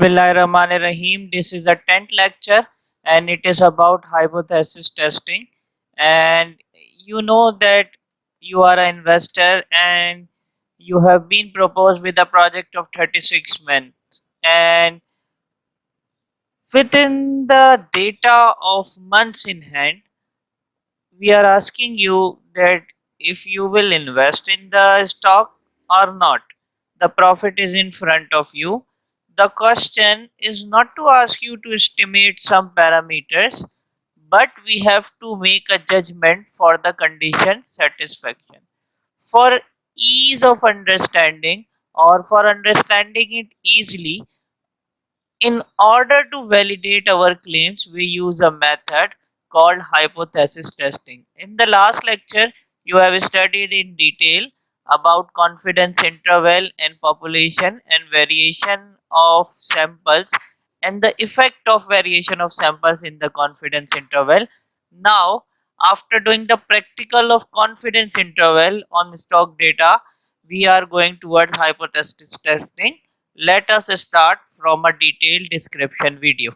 Bismillahirrahmanirrahim. This is the 10th lecture and it is about hypothesis testing. And you know that you are an investor and you have been proposed with a project of 36 months. And within the data of months in hand, we are asking you that if you will invest in the stock or not. The profit is in front of you. The question is not to ask you to estimate some parameters, but we have to make a judgment for the condition satisfaction. For ease of understanding or for understanding it easily, in order to validate our claims, we use a method called hypothesis testing. In the last lecture, you have studied in detail about confidence interval and population and variation of samples and the effect of variation of samples in the confidence interval. Now, after doing the practical of confidence interval on the stock data, we are going towards hypothesis testing. Let us start from a detailed description video.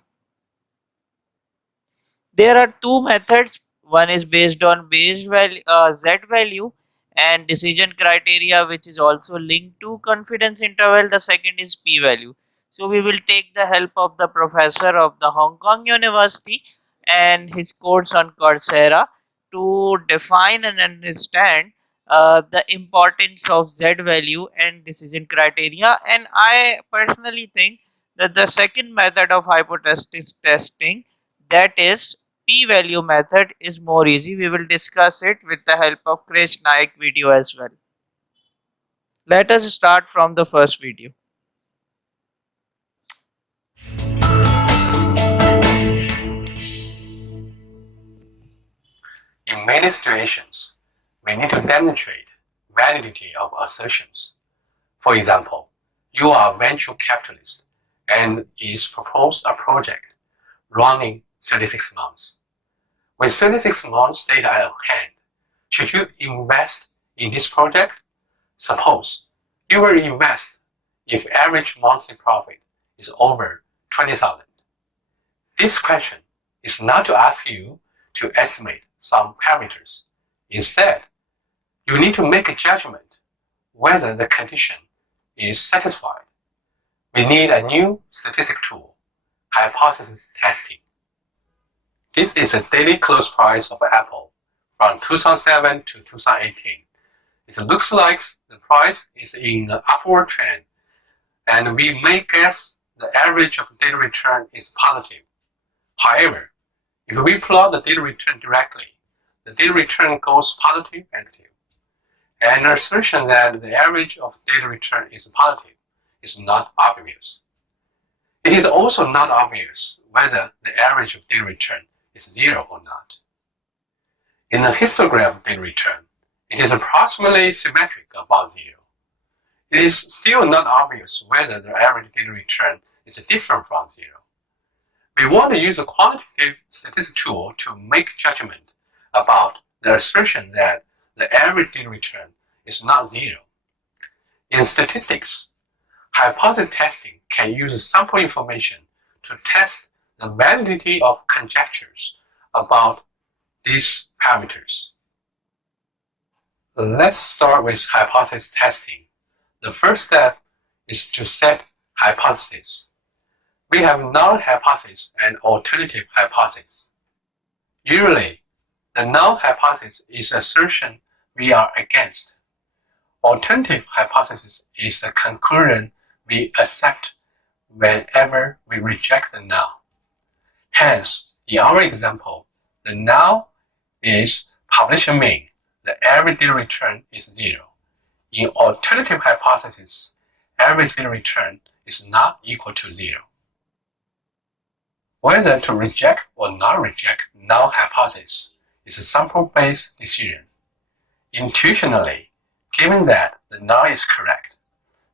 There are two methods. One is based on base value, Z value and decision criteria, which is also linked to confidence interval. The second is P value. So we will take the help of the professor of the Hong Kong University and his course on Coursera to define and understand the importance of Z value and decision criteria. And I personally think that the second method of hypothesis testing, that is p-value method, is more easy. We will discuss it with the help of Krish Naik video as well. Let us start from the first video. In many situations, we need to demonstrate validity of assertions. For example, you are a venture capitalist and is proposed a project running 36 months. With 36 months data at hand, should you invest in this project? Suppose you will invest if average monthly profit is over 20,000. This question is not to ask you to estimate some parameters. Instead, you need to make a judgment whether the condition is satisfied. We need a new statistic tool, hypothesis testing. This is the daily close price of Apple from 2007 to 2018. It looks like the price is in an upward trend, and we may guess the average of daily return is positive. However, if we plot the daily return directly, the daily return goes positive and negative. An assertion that the average of daily return is positive is not obvious. It is also not obvious whether the average of daily return is zero or not. In a histogram of daily return, it is approximately symmetric about zero. It is still not obvious whether the average daily return is different from zero. We want to use a quantitative statistic tool to make judgment about the assertion that the average daily return is not zero. In statistics, hypothesis testing can use sample information to test the validity of conjectures about these parameters. Let's start with hypothesis testing. The first step is to set hypotheses. We have null hypothesis and alternative hypothesis. Usually, the null hypothesis is assertion we are against. Alternative hypothesis is the conclusion we accept whenever we reject the null. Hence, in our example, the null is population mean. The average daily return is zero. In alternative hypothesis, average daily return is not equal to zero. Whether to reject or not reject null hypothesis is a sample-based decision. Intuitionally, given that the null is correct,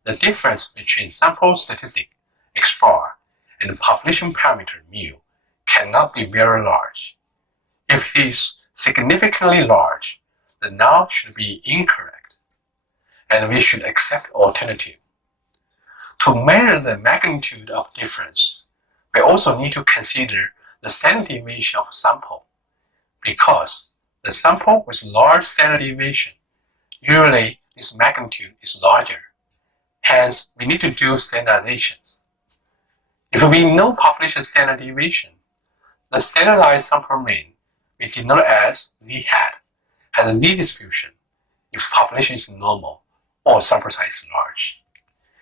the difference between sample statistic XBAR and population parameter mu cannot be very large. If it is significantly large, the null should be incorrect, and we should accept alternative. To measure the magnitude of difference, we also need to consider the standard deviation of sample, because the sample with large standard deviation, usually its magnitude is larger. Hence, we need to do standardizations. If we know population standard deviation, the standardized sample mean we denote as z hat has a z-distribution if population is normal or sample size is large.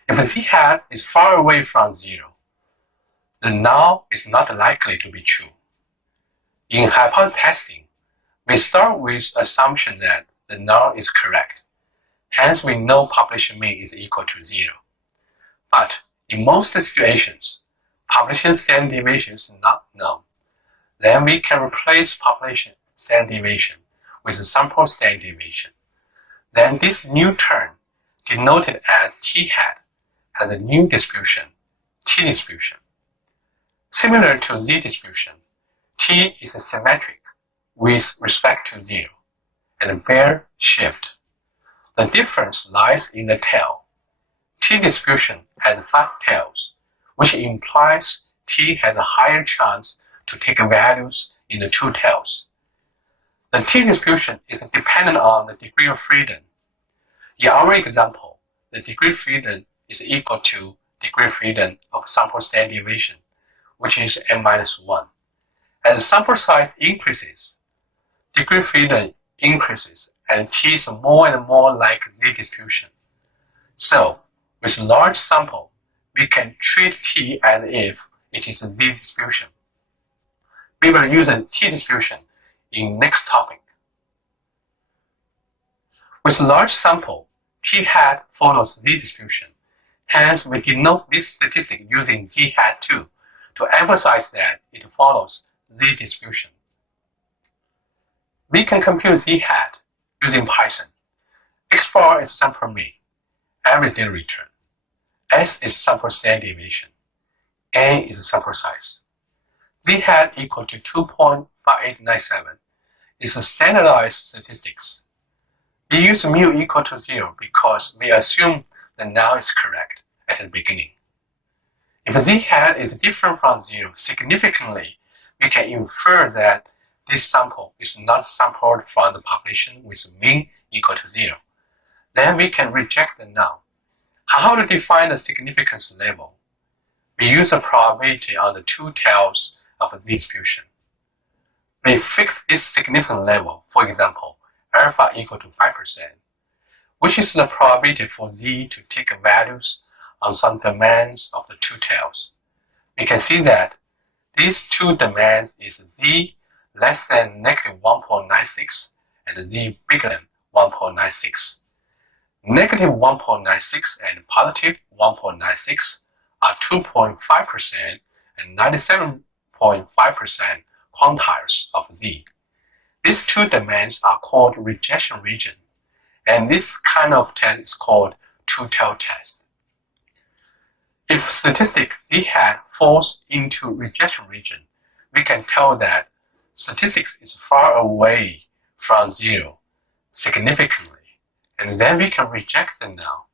If z hat is far away from zero, the null is not likely to be true. In hypothesis testing, we start with assumption that the null is correct. Hence, we know population mean is equal to zero. But in most situations, population standard deviation is not known. Then we can replace population standard deviation with sample standard deviation. Then this new term, denoted as t hat, has a new distribution, t distribution. Similar to z distribution, t is symmetric with respect to zero and bear shift. The difference lies in the tail. T distribution has 5 tails, which implies t has a higher chance to take values in the 2 tails. The t distribution is dependent on the degree of freedom. In our example, the degree of freedom is equal to degree of freedom of sample standard deviation, which is n-1. As sample size increases, degree of freedom increases and t is more and more like z distribution. So, with large sample, we can treat t as if it is a z distribution. We will use a t distribution in next topic. With large sample, t hat follows z distribution. Hence, we denote this statistic using z hat 2 to emphasize that it follows z distribution. We can compute z hat using Python. X bar is sample mean, average daily return. S is sample standard deviation. N is sample size. Z hat equal to 2.5897 is a standardized statistics. We use mu equal to 0 because we assume the null is correct at the beginning. If z hat is different from 0 significantly, we can infer that this sample is not sampled from the population with mean equal to 0. Then we can reject the null. How to define the significance level? We use a probability on the 2 tails of z distribution. We fix this significance level, for example, alpha equal to 5%, which is the probability for z to take values on some domains of the 2 tails. We can see that these 2 domains is z less than negative 1.96 and z bigger than 1.96. Negative 1.96 and positive 1.96 are 2.5% and 97.5% quantiles of z. These 2 domains are called rejection region, and this kind of test is called two-tail test. If statistic z hat falls into rejection region, we can tell that statistics is far away from 0 significantly, and then we can reject the null.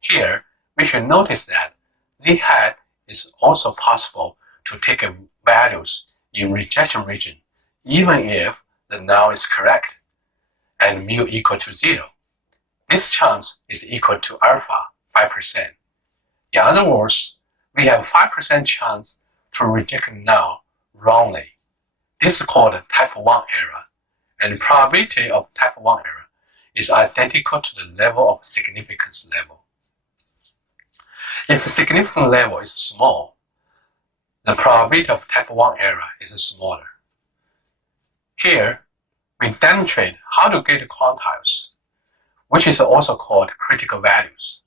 Here, we should notice that z hat is also possible to take values in rejection region, even if the null is correct and mu equal to 0. This chance is equal to alpha, 5%. In other words, we have 5% chance to reject null wrongly. This is called type 1 error, and the probability of type 1 error is identical to the level of significance level. If the significance level is small, the probability of type 1 error is smaller. Here, we demonstrate how to get quantiles, which is also called critical values.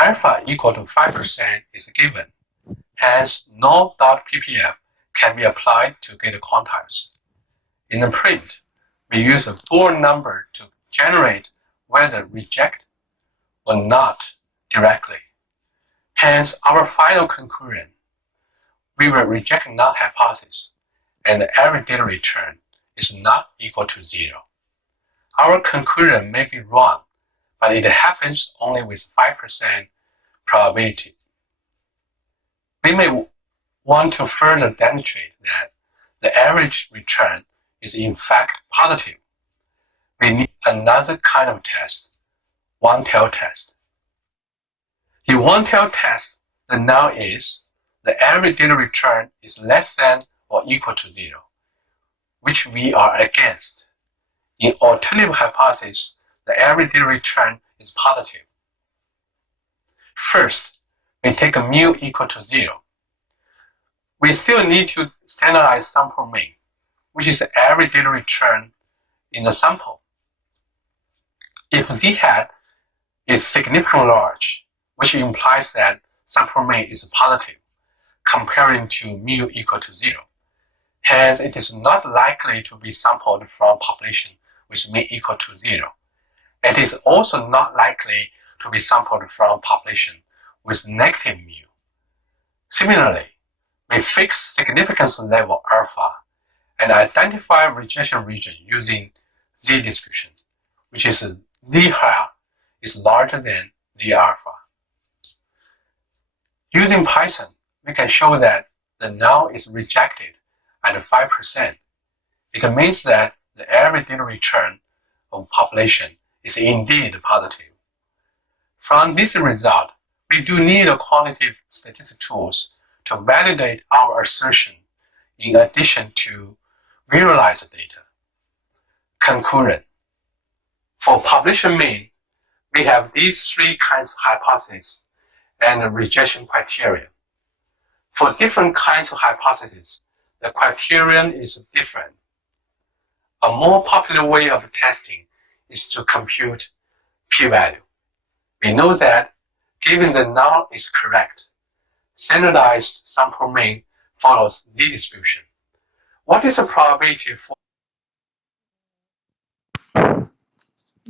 Alpha equal to 5% is given, hence null.ppf can be applied to get quantiles. In the print, we use a Boolean number to generate whether reject or not directly. Hence, our final conclusion, we will reject null hypothesis, and the average daily return is not equal to 0. Our conclusion may be wrong, but it happens only with 5% probability We may want to further demonstrate that the average return is in fact positive. We need another kind of test, one-tailed test. In one-tailed test, the null is the average data return is less than or equal to 0, which we are against. In alternative hypothesis, the average data return is positive. First, we take a mu equal to 0. We still need to standardize sample mean, which is the average data return in the sample. If z hat is significantly large, which implies that sample mean is positive, comparing to mu equal to 0. Hence, it is not likely to be sampled from population with mean equal to 0. It is also not likely to be sampled from population with negative mu. Similarly, we fix significance level alpha and identify rejection region using z distribution, which is z hat is larger than z alpha. Using Python, we can show that the null is rejected at 5%. It means that the average data return of population is indeed positive. From this result, we do need quantitative statistic tools to validate our assertion in addition to visualize data. Conclusion. For population mean, we have these three kinds of hypotheses and rejection criteria. For different kinds of hypotheses, the criterion is different. A more popular way of testing is to compute p-value. We know that given the null is correct, standardized sample mean follows z distribution. What is the probability for?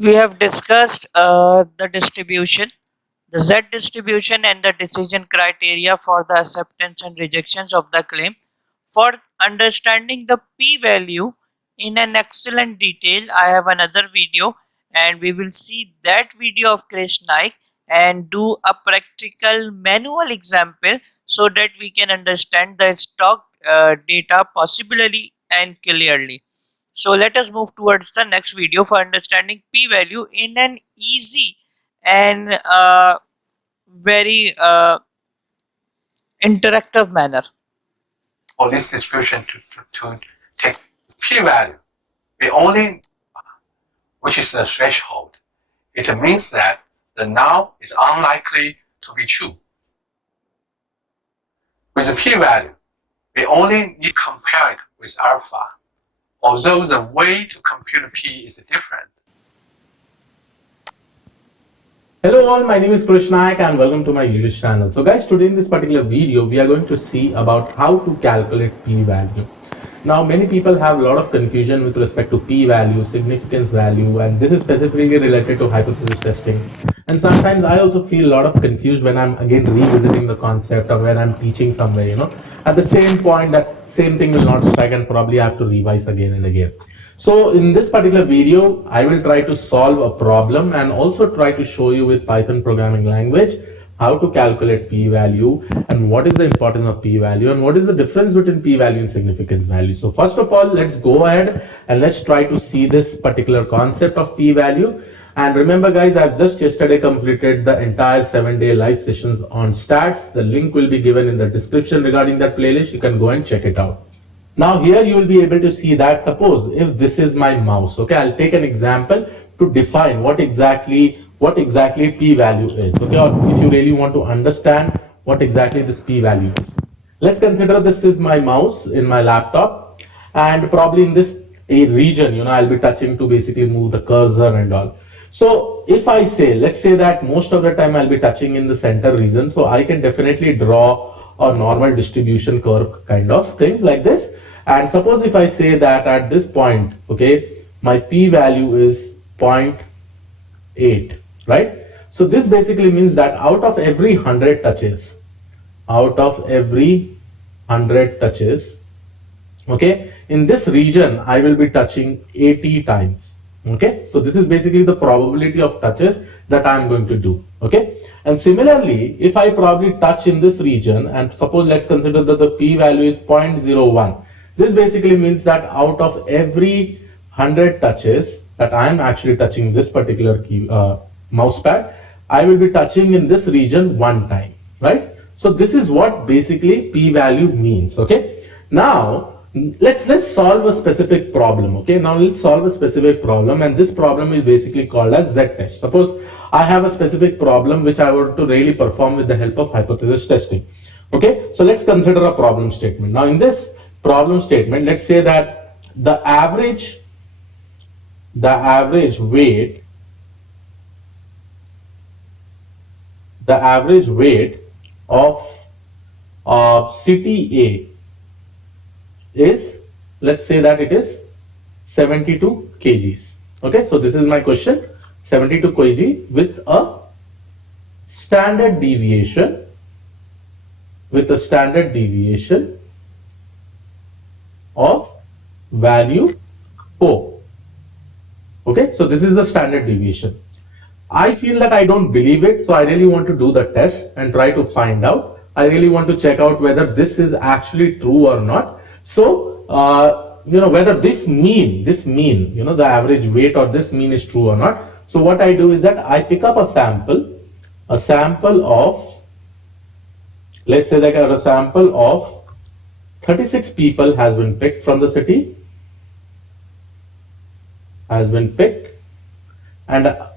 We have discussed the distribution, the Z distribution, and the decision criteria for the acceptance and rejections of the claim. For understanding the p-value in an excellent detail, I have another video, and we will see that video of Krish Naik and do a practical manual example so that we can understand the stock data possibly and clearly. So let us move towards the next video for understanding p-value in an easy and very interactive manner. For this distribution to take p-value, we only, which is the threshold. It means that the null is unlikely to be true. With the p-value, we only need to compare it with alpha, although the way to compute p is different. Hello all, my name is Krish Naik and welcome to my YouTube channel. So guys, today in this particular video, we are going to see about how to calculate p-value. Now, many people have a lot of confusion with respect to p-value, significance value, and this is specifically related to hypothesis testing. And sometimes I also feel a lot of confused when I'm again revisiting the concept or when I'm teaching somewhere, at the same point that same thing will not strike and probably I have to revise again and again. So in this particular video, I will try to solve a problem and also try to show you with Python programming language how to calculate p-value and what is the importance of p-value and what is the difference between p-value and significant value. So first of all, let's go ahead and let's try to see this particular concept of p-value. And remember guys, I've just yesterday completed the entire 7-day live sessions on stats. The link will be given in the description regarding that playlist. You can go and check it out. Now here you will be able to see that suppose if this is my mouse, okay, I'll take an example to define what exactly p-value is, okay, or if you really want to understand what exactly this p-value is. Let's consider this is my mouse in my laptop and probably in this a region, I'll be touching to basically move the cursor and all. So if I say, let's say that most of the time I'll be touching in the center region, so I can definitely draw a normal distribution curve kind of thing like this. And suppose if I say that at this point, okay, my p-value is 0.8, right? So this basically means that out of every 100 touches, okay, in this region, I will be touching 80 times, okay? So this is basically the probability of touches that I'm going to do, okay? And similarly, if I probably touch in this region, and suppose let's consider that the p-value is 0.01, this basically means that out of every 100 touches that I am actually touching this particular mouse pad, I will be touching in this region one time, right? So this is what basically p-value means. Okay, now let's solve a specific problem. Okay, now let's solve a specific problem, and this problem is basically called as z-test. Suppose I have a specific problem which I want to really perform with the help of hypothesis testing. Okay, so let's consider a problem statement. Now in this problem statement, let's say that the average weight of city A is, let's say that it is 72 kgs. Okay, so this is my question, 72 kg with a standard deviation of value 4. Okay, so this is the standard deviation. I feel that I don't believe it, so I really want to do the test and try to find out. I really want to check out whether this is actually true or not. So whether this mean, the average weight or this mean is true or not. So what I do is that I pick up a sample of, let's say that a sample of 36 people has been picked from the city, and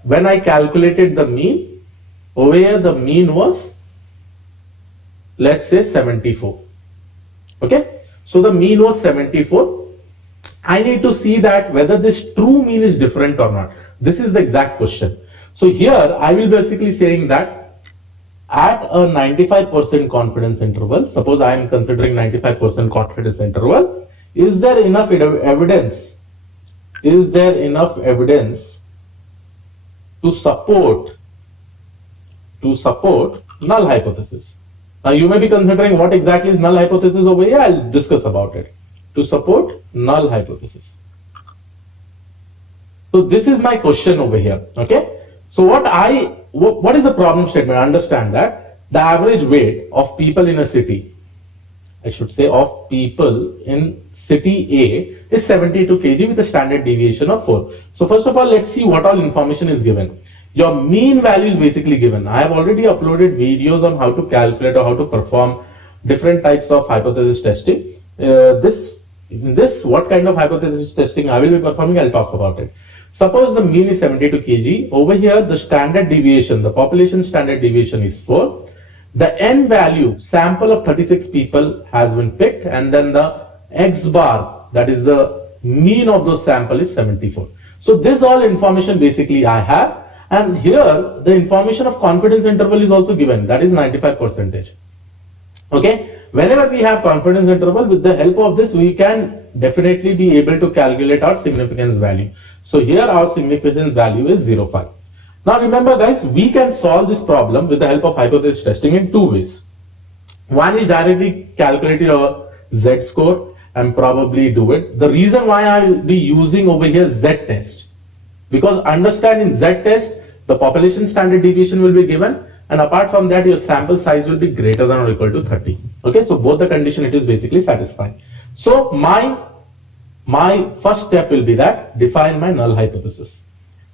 when I calculated the mean, over here the mean was, let's say 74. Okay, so the mean was 74. I need to see that whether this true mean is different or not. This is the exact question. So here I will basically saying that at a 95% confidence interval, suppose I am considering 95% confidence interval, is there enough evidence? Is there enough evidence to support null hypothesis? Now you may be considering what exactly is null hypothesis over here. I'll discuss about it. To support null hypothesis. So this is my question over here. Okay. So what is the problem statement? Understand that the average weight of people in a city, I should say of people in city A, is 72 kg with a standard deviation of 4. So first of all, let's see what all information is given. Your mean value is basically given. I have already uploaded videos on how to calculate or how to perform different types of hypothesis testing. What kind of hypothesis testing I will be performing, I'll talk about it. Suppose the mean is 72 kg. Over here, the standard deviation, the population standard deviation is 4. The n value, sample of 36 people has been picked, and then the x bar, that is the mean of those sample, is 74. So this all information basically I have, and here the information of confidence interval is also given, that is 95%. Okay, whenever we have confidence interval, with the help of this we can definitely be able to calculate our significance value. So here our significance value is 0.5. Now remember guys, we can solve this problem with the help of hypothesis testing in two ways. One is directly calculate your z-score and probably do it. The reason why I will be using over here z-test, because understand in z-test the population standard deviation will be given, and apart from that your sample size will be greater than or equal to 30. Okay, so both the condition it is basically satisfying. So my first step will be that define my null hypothesis.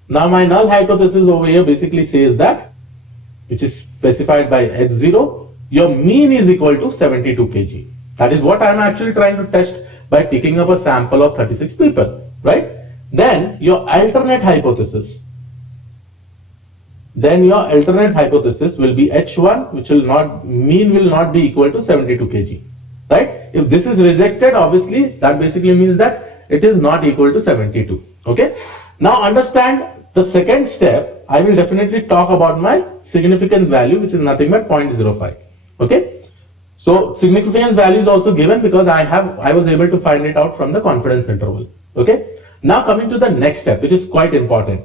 Now my null hypothesis over here basically says that, which is specified by h0, your mean is equal to 72 kg. That is what I am actually trying to test by picking up a sample of 36 people, right? Then your alternate hypothesis will be h1, which will not, mean will not be equal to 72 kg, right? If this is rejected, obviously that basically means that it is not equal to 72. Okay, now understand the second step. I will definitely talk about my significance value, which is nothing but 0.05. Okay, so significance value is also given because I was able to find it out from the confidence interval. Okay, now coming to the next step, which is quite important.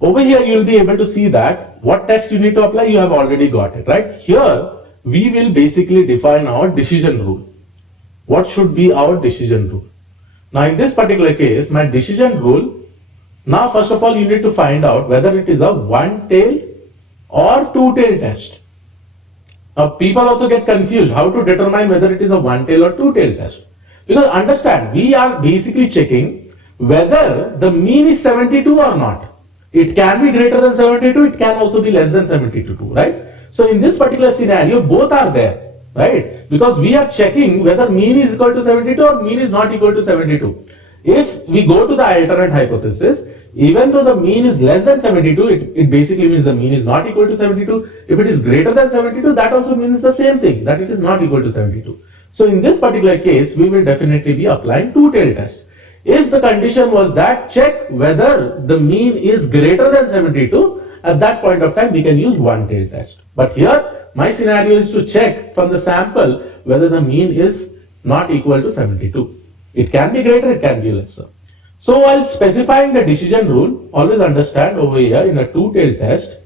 Over here you will be able to see that what test you need to apply, you have already got it, right? Here we will basically define our decision rule. What should be our decision rule? Now in this particular case, my decision rule, now first of all you need to find out whether it is a one tail or two-tailed test. Now, people also get confused how to determine whether it is a one-tail or two-tail test. Because understand, we are basically checking whether the mean is 72 or not. It can be greater than 72, it can also be less than 72, right? So in this particular scenario, both are there, right? Because we are checking whether mean is equal to 72 or mean is not equal to 72. If we go to the alternate hypothesis, even though the mean is less than 72, it basically means the mean is not equal to 72. If it is greater than 72, that also means the same thing, that it is not equal to 72. So in this particular case, we will definitely be applying two-tailed test. If the condition was that, check whether the mean is greater than 72, at that point of time, we can use one-tailed test. But here, my scenario is to check from the sample whether the mean is not equal to 72. It can be greater, it can be lesser. So while specifying the decision rule, always understand over here in a two-tailed test,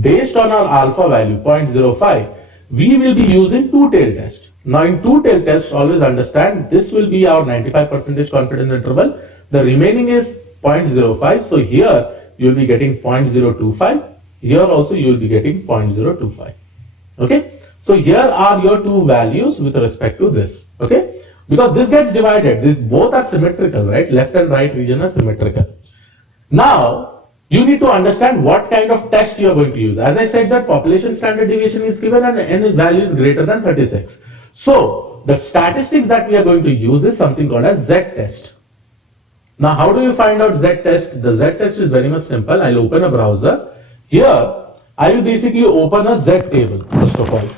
based on our alpha value 0.05, we will be using two-tailed test. Now in two-tailed test, always understand this will be our 95% confidence interval. The remaining is 0.05. So here you will be getting 0.025. Here also you will be getting 0.025. Okay. So here are your two values with respect to this. Okay. Because this gets divided, these both are symmetrical, right? Left and right region are symmetrical. Now, you need to understand what kind of test you are going to use. As I said, that population standard deviation is given and n value is greater than 36. So, the statistics that we are going to use is something called as Z-test. Now, how do you find out Z-test? The Z-test is very much simple. I'll open a browser. Here, I will basically open a Z table, first of all.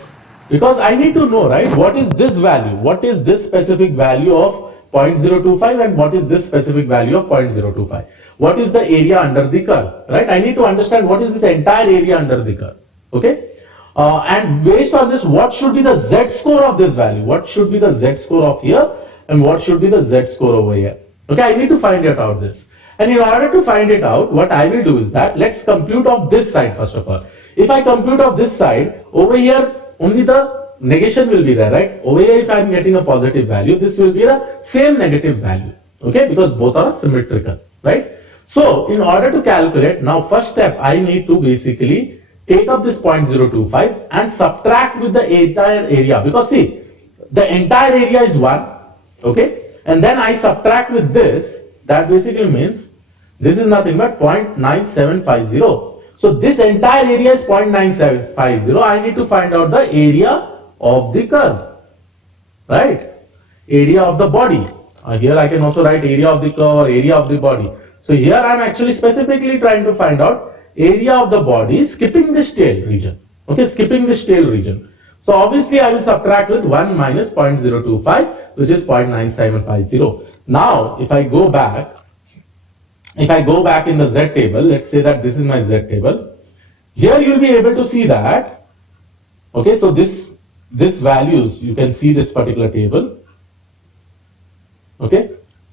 Because I need to know, right, what is this value? What is this specific value of 0.025 and what is this specific value of 0.025? What is the area under the curve, right? I need to understand what is this entire area under the curve, okay? And based on this, what should be the Z score of this value? What should be the Z score of here and what should be the Z score over here? Okay, I need to find it out this. And in order to find it out, what I will do is that let's compute of this side first of all. If I compute of this side, over here, only the negation will be there, right? Over here, if I am getting a positive value, this will be the same negative value, okay? Because both are symmetrical, right? So, in order to calculate, now first step, I need to basically take up this 0.025 and subtract with the entire area. Because see, the entire area is 1, okay? And then I subtract with this, that basically means this is nothing but 0.9750. So this entire area is 0.9750. I need to find out the area of the curve, right? Area of the body. Here I can also write area of the curve or area of the body. So here I am actually specifically trying to find out area of the body skipping this tail region. Okay, skipping this tail region. So obviously I will subtract with 1 minus 0.025, which is 0.9750. Now if I go back in the Z table, let's say that this is my Z table. Here you will be able to see that, okay, so this values, you can see this particular table, okay.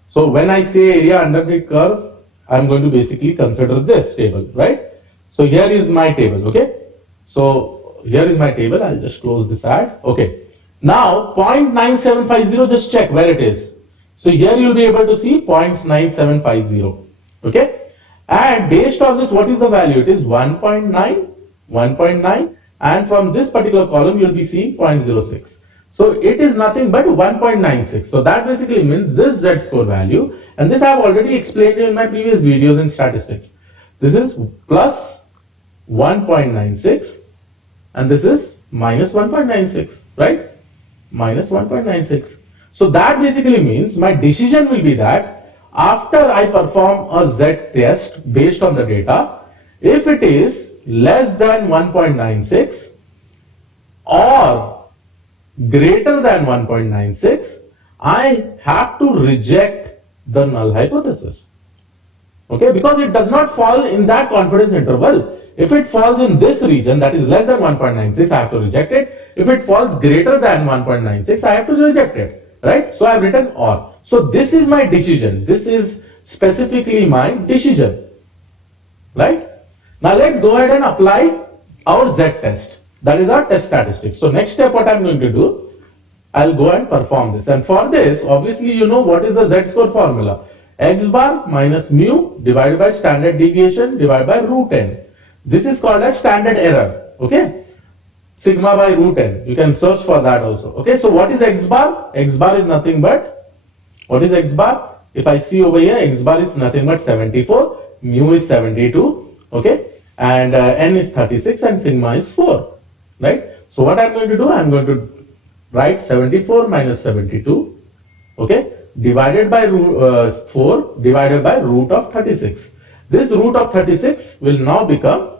So when I say area under the curve, I'm going to basically consider this table, right? So here is my table, okay. So here is my table, I'll just close this ad, okay. Now 0.9750, just check where it is. So here you will be able to see 0.9750. Okay, and based on this, what is the value? It is 1.9, and from this particular column, you will be seeing 0.06. So it is nothing but 1.96. So that basically means this Z score value, and this I have already explained in my previous videos in statistics. This is plus 1.96, and this is minus 1.96, right? Minus 1.96. So that basically means my decision will be that after I perform a Z test based on the data, if it is less than 1.96 or greater than 1.96, I have to reject the null hypothesis. Okay, because it does not fall in that confidence interval. If it falls in this region, that is less than 1.96, I have to reject it. If it falls greater than 1.96, I have to reject it, right? So I have written or. So this is my decision. This is specifically my decision, right? Now let's go ahead and apply our Z test. That is our test statistics. So next step, what I'm going to do, I'll go and perform this. And for this, obviously, you know what is the Z score formula. X bar minus mu divided by standard deviation divided by root n. This is called as standard error. Okay, sigma by root n. You can search for that also. Okay, so what is x bar? X bar is nothing but, what is x bar? If I see over here, x bar is nothing but 74, mu is 72, okay, and n is 36 and sigma is 4, right? So what I'm going to do, I'm going to write 74 minus 72, okay, divided by 4 divided by root of 36. This root of 36 will now become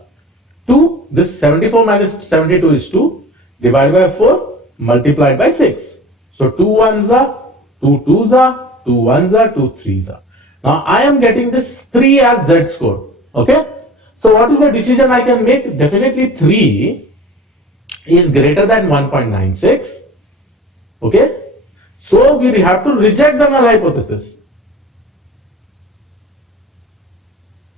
2, this 74 minus 72 is 2, divided by 4, multiplied by 6. So 2 ones are, 2 twos are, 2 ones are, 2 threes are. Now I am getting this 3 as Z score. Okay. So what is the decision I can make? Definitely 3 is greater than 1.96. Okay. So we have to reject the null hypothesis.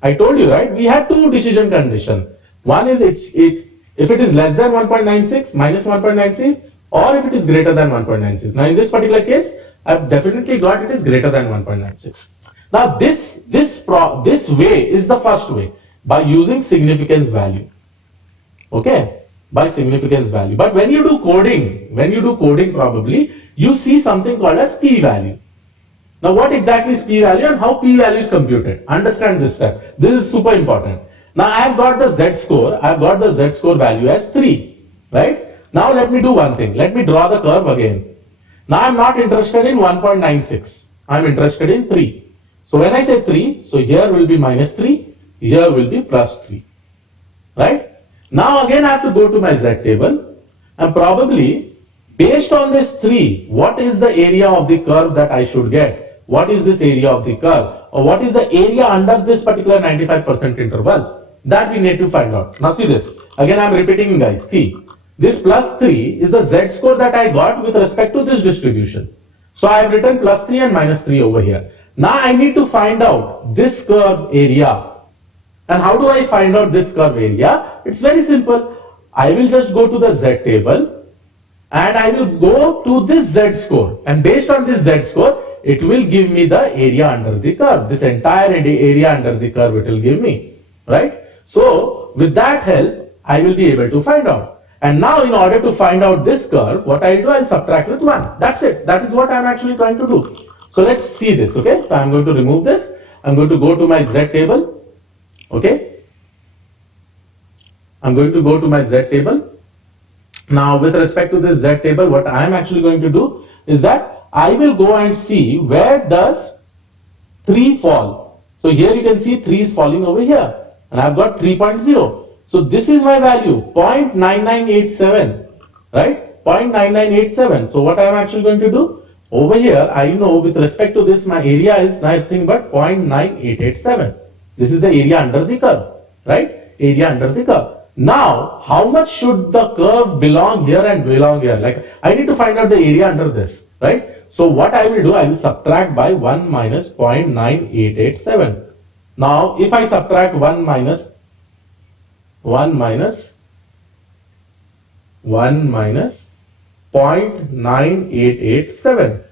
I told you, right? We had two decision conditions. One is if it is less than 1.96, minus 1.96, or if it is greater than 1.96. Now in this particular case, I've definitely got it is greater than 1.96. Now this way is the first way, by using significance value. Okay, by significance value. But when you do coding probably, you see something called as p-value. Now what exactly is p-value and how p-value is computed? Understand this step. This is super important. Now I have got the z-score. I have got the z-score value as 3. Right? Now let me do one thing. Let me draw the curve again. Now I am not interested in 1.96. I am interested in 3. So when I say 3, so here will be minus 3. Here will be plus 3. Right? Now again I have to go to my z table and probably based on this 3, what is the area of the curve that I should get? What is this area of the curve? Or what is the area under this particular 95% interval? That we need to find out. Now see this. Again I am repeating, guys. See, this plus 3 is the z-score that I got with respect to this distribution. So I have written plus 3 and minus 3 over here. Now I need to find out this curve area. And how do I find out this curve area? It's very simple. I will just go to the z table and I will go to this z-score, and based on this z-score it will give me the area under the curve. This entire area under the curve it will give me, right? So with that help I will be able to find out. And now in order to find out this curve, what I will do, I will subtract with 1. That's it. That is what I am actually trying to do. So let's see this. Okay, so I am going to remove this. I am going to go to my z table. Okay, I am going to go to my z table. Now with respect to this z table, what I am actually going to do is that I will go and see where does 3 fall. So here you can see 3 is falling over here and I have got 3.0. So this is my value, 0.9987, right? 0.9987. So what I am actually going to do over here, I know with respect to this my area is nothing but 0.9887. This is the area under the curve, right? Area under the curve. Now, how much should the curve belong here and belong here? Like, I need to find out the area under this, right? So what I will do, I will subtract by 1 minus 0.9887. Now, if I subtract 1 minus 0.9887.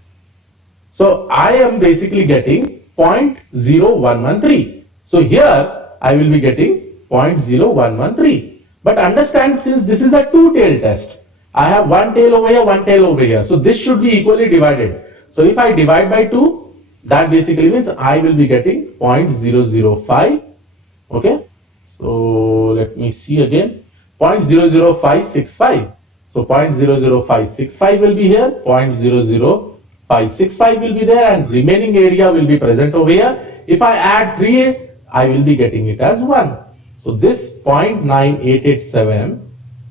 So I am basically getting 0.0113. So here I will be getting 0.0113. But understand, since this is a two-tail test, I have one tail over here, one tail over here. So this should be equally divided. So if I divide by 2, that basically means I will be getting 0.005. Okay. So let me see again. 0.00565. So 0.00565 will be here. 0.00565 will be there, and remaining area will be present over here. If I add 3, I will be getting it as 1. So this 0.9887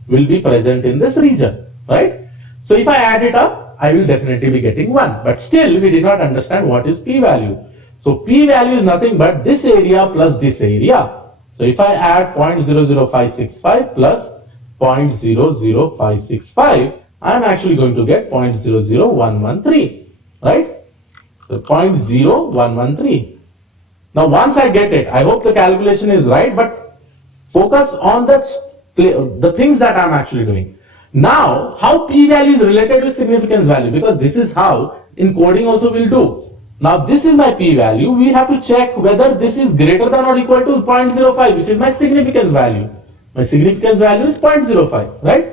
will be present in this region, right? So if I add it up, I will definitely be getting 1. But still, we did not understand what is p-value. So p-value is nothing but this area plus this area. So if I add 0.00565 plus 0.00565, I am actually going to get 0.00113, right? So 0.0113. Now once I get it, I hope the calculation is right, but focus on the things that I am actually doing. Now, how p-value is related with significance value, because this is how in coding also we'll do. Now this is my p-value. We have to check whether this is greater than or equal to 0.05, which is my significance value. My significance value is 0.05, right?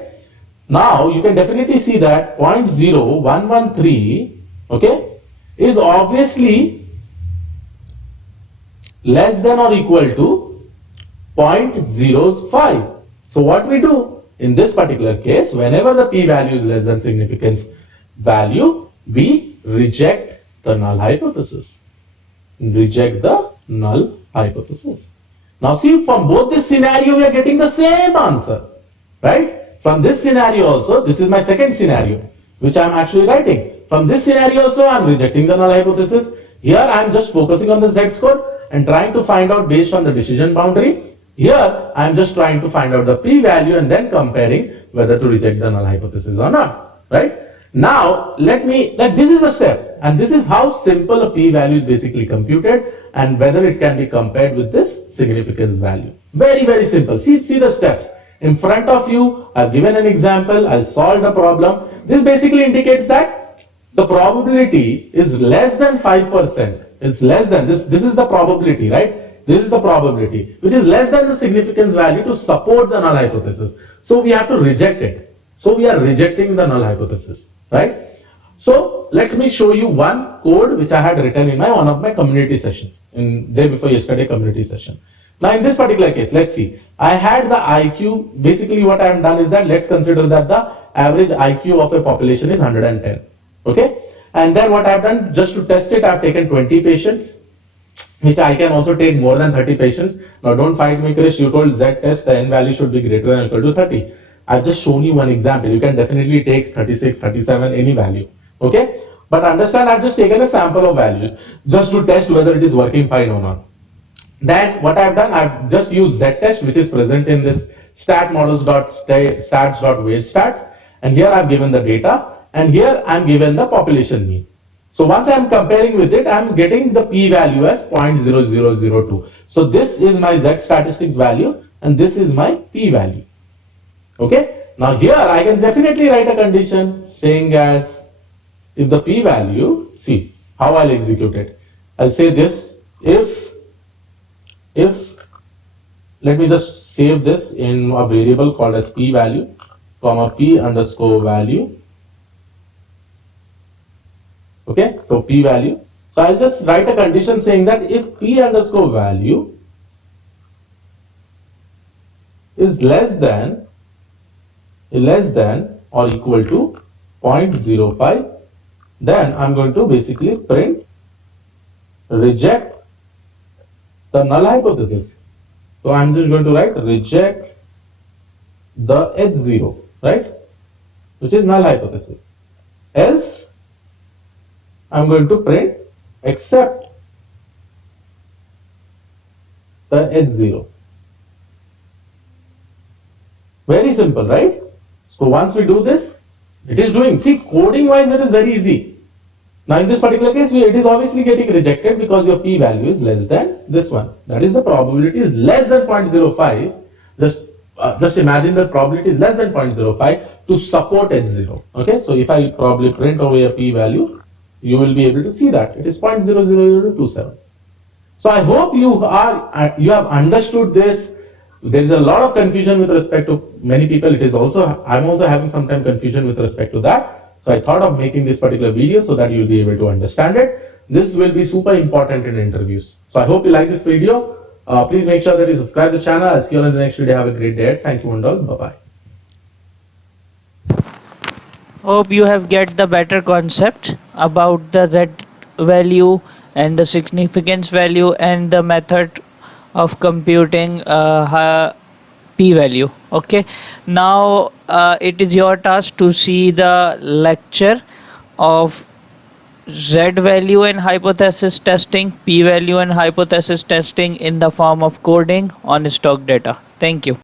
Now you can definitely see that 0.0113, okay, is obviously less than or equal to 0.05. So what we do in this particular case, whenever the p-value is less than significance value, we reject the null hypothesis. Reject the null hypothesis. Now see, from both this scenario we are getting the same answer, right? From this scenario also, this is my second scenario which I am actually writing. From this scenario also I am rejecting the null hypothesis. Here I am just focusing on the z-score and trying to find out based on the decision boundary. Here I am just trying to find out the p-value and then comparing whether to reject the null hypothesis or not, right? Now this is the step, and this is how simple a p-value is basically computed and whether it can be compared with this significance value. Very, very simple. See the steps. In front of you, I've given an example, I'll solve the problem. This basically indicates that the probability is less than 5%. It's less than this is the probability, right? This is the probability, which is less than the significance value to support the null hypothesis. So we have to reject it. So we are rejecting the null hypothesis, right? So let me show you one code which I had written in one of my community sessions, in day before yesterday community session. Now in this particular case, let's see. I had the IQ. Basically what I have done is that let's consider that the average IQ of a population is 110. Okay. And then what I have done, just to test it, I have taken 20 patients, which I can also take more than 30 patients. Now don't fight me, Krish, you told Z test, the n value should be greater than or equal to 30. I've just shown you one example. You can definitely take 36, 37, any value. Okay. But understand, I've just taken a sample of values just to test whether it is working fine or not. Then what I've done, I've just used z-test, which is present in this stats.wage stats, and here I've given the data, and here I'm given the population mean. So once I'm comparing with it, I'm getting the p-value as 0.0002. So this is my z statistics value, and this is my p-value. Okay. Now here I can definitely write a condition saying as if the p-value, see how I'll execute it. I'll say this, if let me just save this in a variable called as p-value, comma p_value. Okay, so p-value. So I'll just write a condition saying that if p_value is less than or equal to 0.05, then I'm going to basically print reject the null hypothesis. So I'm just going to write reject the H0, right? Which is null hypothesis. Else I'm going to print accept the H0. Very simple, right? So once we do this, it is doing, see, coding wise it is very easy. Now in this particular case, it is obviously getting rejected because your p-value is less than this one. That is, the probability is less than 0.05. Just imagine the probability is less than 0.05 to support H0. Okay, so if I probably print over a p-value, you will be able to see that it is 0.00027. So I hope you have understood this. There is a lot of confusion with respect to many people. I'm also having some confusion with respect to that. So I thought of making this particular video so that you'll be able to understand it. This will be super important in interviews. So I hope you like this video. Please make sure that you subscribe to the channel. I'll see you on the next video. Have a great day. Thank you and all. Bye-bye. Hope you have get the better concept about the z value and the significance value and the method of computing p-value. Okay, now it is your task to see the lecture of z value and hypothesis testing, p value and hypothesis testing in the form of coding on stock data. Thank you.